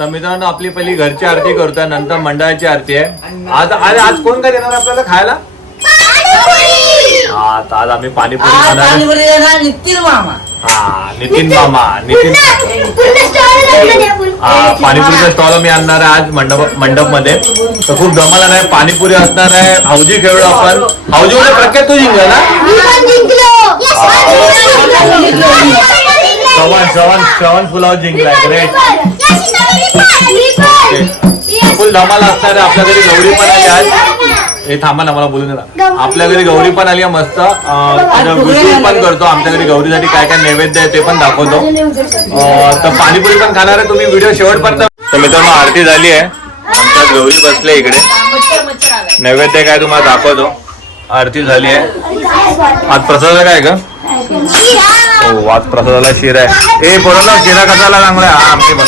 मित्रांनो आपली पहिली घरची आरती करतोय नंतर मंडळाची आरती आहे. आज अरे आज कोण काय देणार आपल्याला खायला? हा तर आज आम्ही पाणीपुरी आज खाणार. आहे. पाणीपुरी देणार नितीन मामा. हा नितीन मामा नितीन हा पाणीपुरीचा स्टॉल मी आणणार आहे आज मंडप मंडपमध्ये तर खूप धमाल आहे पाणीपुरी असणार आहे. हौजी खेळलो आपण. हौजी मध्ये प्रख्यात तू जिंकला ना? श्रवण श्रवण श्रवण फुलावर जिंकलाय. ग्रेट फुल धमाल असणार आहे. आपल्या घरी गौरी पण आली आज. हे थांबा ना मला बोलू नका. आपल्या घरी गौरी पण आली आहे मस्त. पण करतो. आमच्या घरी गौरीसाठी काय काय नैवेद्य आहे ते पण दाखवतो. अं, तर पाणीपुरी पण खाणार आहे तुम्ही. व्हिडिओ शेवटपर्यंत तर मित्रांनो आरती झाली आहे. आमच्यात गौरी बसले इकडे. नैवेद्य काय तुम्हाला दाखवतो. आरती झाली आहे. आज प्रसाद काय का हो आज प्रसादाला शिरा आहे. ए पोराला शिरा कसाला चांगला आहे? हा आमची पण.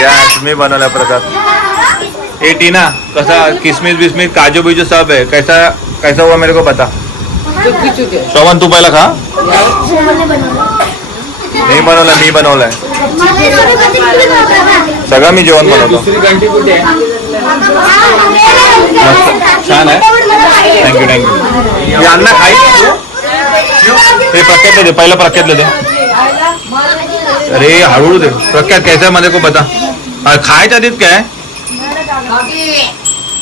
यस मी बनवला प्रसाद? ए टीना कसा किसमिस बिस्मिस काजू बिजू सब है। कैसा कैसा हुआ मेरे को चुकी शोभन तू पहिला खा। मी बनवलं मी बनवलंय सगळं मी जेवण बनवतो छान आहे थँक्यू थँक्यू यांना खाई? हे प्रख्यातले दे पहिला प्रख्यातले दे। अरे हळूहळू दे. प्रख्यात कैसा मध्ये को बता. हा, खायच्या आधीत काय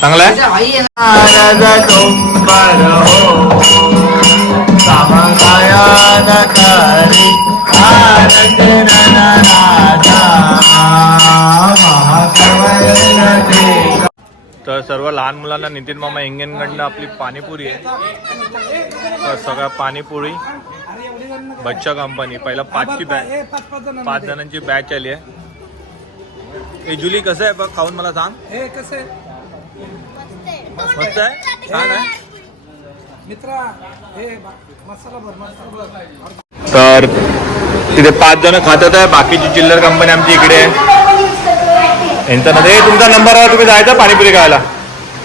चांगला आहे तर सर्व लहान मुलांना नितीन मामा इंगेनकडनं आपली पाणीपुरी आहे. तर सगळ्या पाणीपुरी. बच्चा कंपनी पहिला पाचची बॅच पाच जणांची बॅच आली आहे. ए जुली कसं आहे? बघ खाऊन मला सांग. हे कसं आहे? मस्त आहे? छान आहे? मित्रा हे बा- मसाला भर मसाला भर. तर तिथे पाच जण खातात आहे. बाकीची चिल्लर कंपनी आमची इकडे आहे. यांचा नंतर हे तुमचा नंबर आहे. तुम्ही जायचा पाणीपुरी खायला.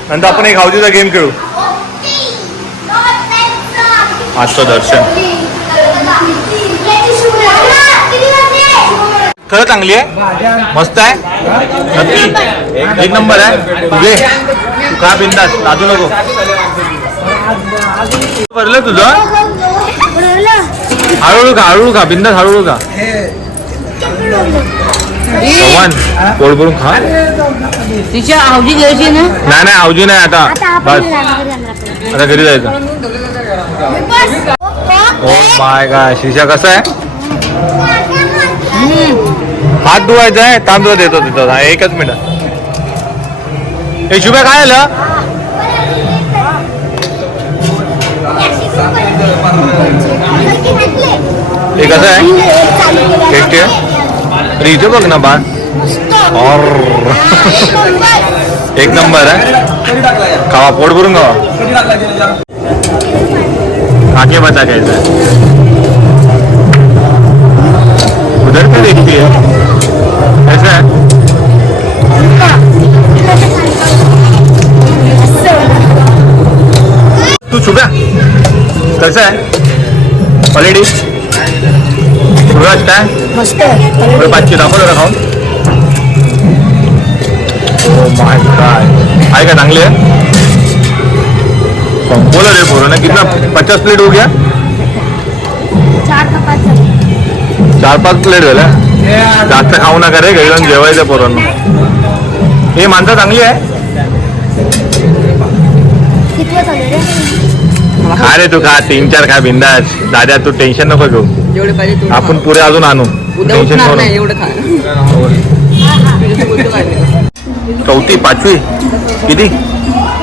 नंतर आपण एक हावजीचा गेम खेळू. आजचं दर्शन. खरं चांगली आहे. मस्त आहे. नक्की. एक नंबर आहे. तुझे तू खा बिंदास? लाजू नको. भरलं तुझं? हळूहळू खा हळूहळू खा. बिंदास हळूहळू खा. भगवान पोट भरून खा. तिच्या आवडी घ्यायची ना? नाही नाही आवजी नाही आता. बस. आता घरी जायचं. ओ माय का शिशा कसा आहे? हात धुवायचा आहे तांदूळ देतो तिथं. हा, एकच मिनिट. हे काय आलं? हे कसं आहे? आहे? इथे बघ ना बा और. एक नंबर आहे. खावा पोट भरून खावा. आगे बता कैसे उधर पे देखती है ऐसा है? तू छुप्या कैसा है? क्वालिटी सूरज काय थोडं पाचशे दाखव जरा खाऊन ओ माय गॉड आहे का चांगली आहे बोला रे पोरं ना कितना पचास प्लेट हो गया? चार पाच प्लेट झाल्या जास्त खाऊ नका रे घरी जाऊन जेवायचं पोरांना. हे माणसं चांगली आहे. खा रे तू खा. तीन चार खा बिंदास. दादा तू टेन्शन नको घेऊ. आपण पुढे अजून आणू. टेन्शन नको. चौथी पाचवी. किती?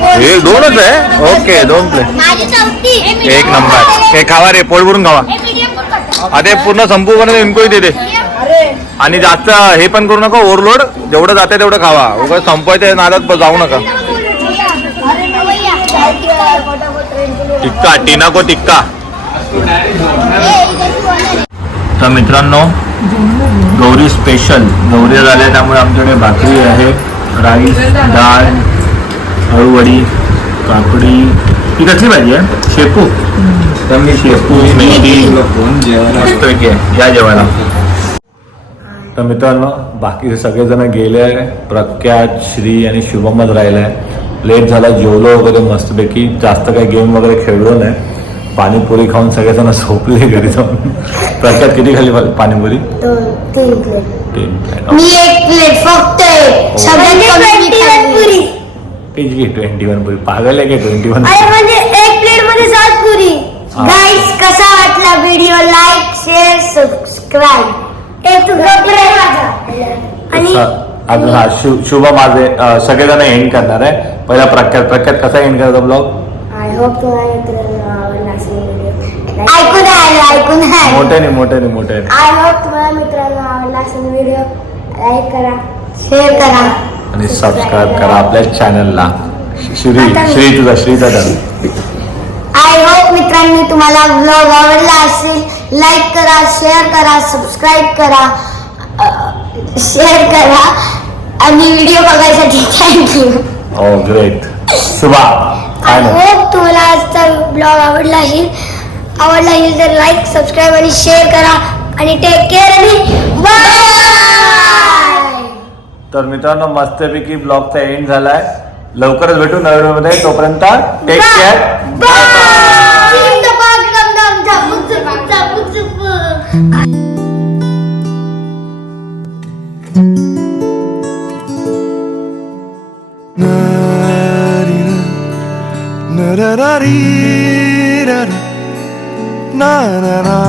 हे दोनच आहे? ओके दोन प्लेट एक नंबर. हे खावा रे पोट भरून खावा. अरे पूर्ण संपू पण इनको दे दे. आणि जास्त हे पण करू नका ओव्हरलोड जेवढं जाते तेवढं खावा. उगाच संपवायच्या नादात जाऊ नका. टिक्का टीना को टिक्का. तर मित्रांनो गौरी स्पेशल गौरी झाले त्यामुळे आमच्याकडे भाकरी आहे. राईस डाळ हळूवडी काकडी ही कसली भाजी आहे? शेपू? तर मी शेपू. मेथी मस्तपैकी आहे या जेवायला. तर मित्रांनो बाकी सगळेजण गेले प्रख्यात श्री आणि शुभमच राहिलाय लेट झाला जेवलो वगैरे मस्तपैकी. जास्त काही गेम वगैरे खेळलो नाही. पाणीपुरी खाऊन सगळेजण झोपले घरी जाऊन. प्रख्यात किती खाली पाणीपुरी. मी एक प्लेट फक्त एक. सगळ्यात कमी मी खाल्ली. किती ट्वेंटी वन पुरी पागल आहे का ट्वेंटी वन अरे म्हणजे एक प्लेटमध्ये सात पुरी. हा. गाईस कसा वाटला व्हिडिओ लाईक शेअर सबस्क्राईब एक तुझा आणि अजून हा शु शुभ माझे अं, सगळेजण एंड करणार आहे. पहिला प्रख्यात प्रख्यात कसा एंड करायचा ब्लॉग आय होप तुम्हाला मित्रांनो आवडला असेल व्हिडिओ ऐकून आहे ऐकून आहे मोठ्याने मोठ्याने मोठ्याने आय होप तुम्हाला मित्रांनो आवडला असेल व्हिडिओ लाईक करा. शेअर करा. आणि सबस्क्राईब करा आपल्या चॅनलला श्री श्री तुझा श्रीचा टर्न आय होप मित्रांनी तुम्हाला ब्लॉग आवडला असेल लाईक करा शेअर करा सबस्क्राईब करा शेअर करा आणि व्हिडिओ बघायसाठी थँक्यू हो ग्रेट काय आय होप तुम्हाला आजचा ब्लॉग आवडला असेल आवडला असेल तर लाईक सबस्क्राईब आणि शेअर करा आणि टेक केअर आणि बाय तर मित्रांनो मस्तपैकी ब्लॉगचा एंड झालाय लवकरच भेटू नवीन मध्ये तोपर्यंत take care na na na